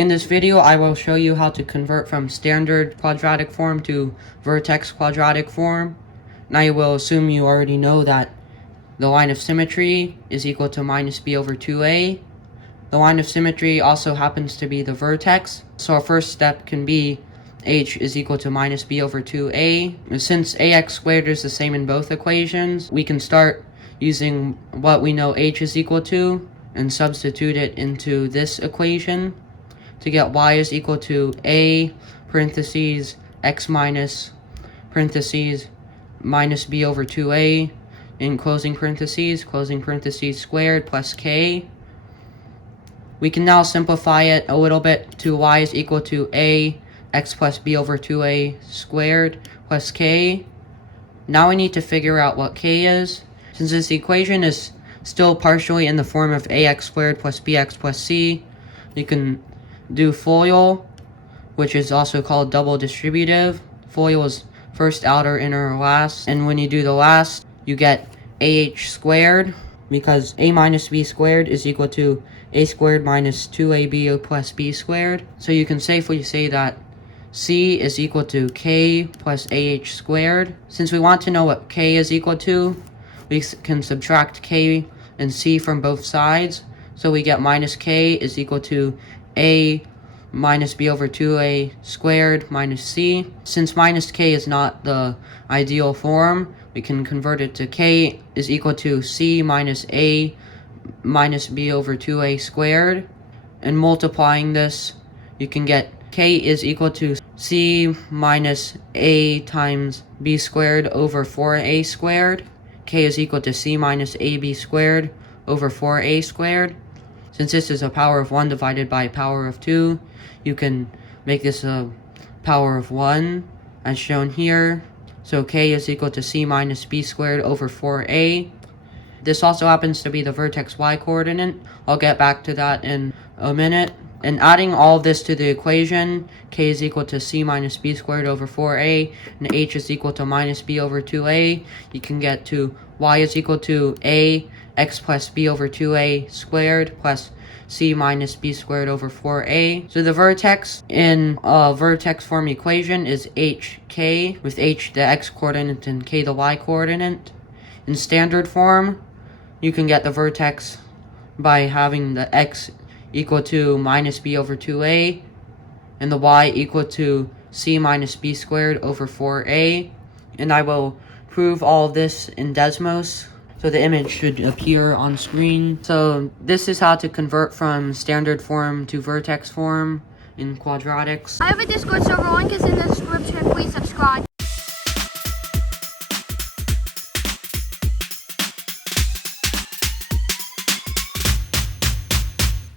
In this video, I will show you how to convert from standard quadratic form to vertex quadratic form. And I will assume you already know that the line of symmetry is equal to minus b over 2a. The line of symmetry also happens to be the vertex. So our first step can be h is equal to minus b over 2a. And since ax squared is the same in both equations, we can start using what we know h is equal to and substitute it into this equation to get y is equal to a parentheses x minus parentheses minus b over 2a in closing parentheses squared plus k. We can now simplify it a little bit to y is equal to a x plus b over 2a squared plus k. Now we need to figure out what k is. Since this equation is still partially in the form of ax squared plus bx plus c, you can do FOIL, which is also called double distributive. FOIL is first, outer, inner, or last. And when you do the last, you get ah squared, because a minus b squared is equal to a squared minus 2ab plus b squared. So you can safely say that c is equal to k plus ah squared. Since we want to know what k is equal to, we can subtract k and c from both sides. So we get minus k is equal to a minus b over 2a squared minus c. Since minus k is not the ideal form, we can convert it to k is equal to c minus a minus b over 2a squared. And multiplying this, you can get k is equal to c minus a times b squared over 4a squared. K is equal to c minus ab squared over 4a squared. Since this is a power of 1 divided by a power of 2, you can make this a power of 1, as shown here. So k is equal to c minus b squared over 4a. This also happens to be the vertex y coordinate. I'll get back to that in a minute. And adding all this to the equation, k is equal to c minus b squared over 4a, and h is equal to minus b over 2a, you can get to y is equal to a x plus b over 2a squared plus c minus b squared over 4a. So the vertex in a vertex form equation is hk, with h the x coordinate and k the y coordinate. In standard form, you can get the vertex by having the x equal to minus b over 2a and the y equal to c minus b squared over 4a. And I will prove all of this in Desmos, so the image should appear on screen. So this is how to convert from standard form to vertex form in quadratics. I have a Discord server